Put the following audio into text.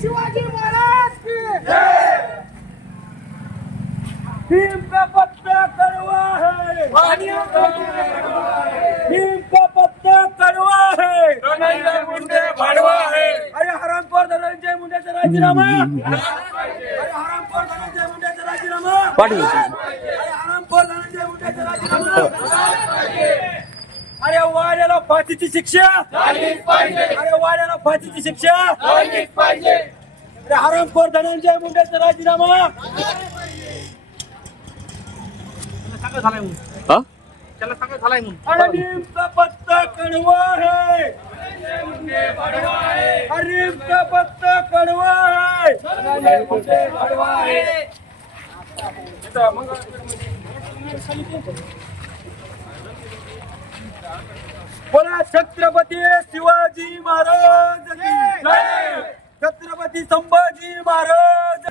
शिवाजी महाराज की. भीम का पत्ता कड़वा है। टीम का पत्ता कड़वा है। धनंजय मुंडे भड़वा है। अरे हरामखोर धनंजय मुंडेचा राजीनामा। अरे हरामखोर धनंजय मुंडेचा राजीनामा। अरे हरमपुर धनंजय मुंडेचा राजीनामा। फाशीची शिक्षा? अरे वाड्याला फाशीची शिक्षा? अरे हरामखोर धनंजय मुंडेचा राजीनामा? हा? अरे भीम का पत्ता कड़वा है अरे भीम का पत्ता कड़वा है बोला छत्रपती शिवाजी महाराज छत्रपती संभाजी महाराज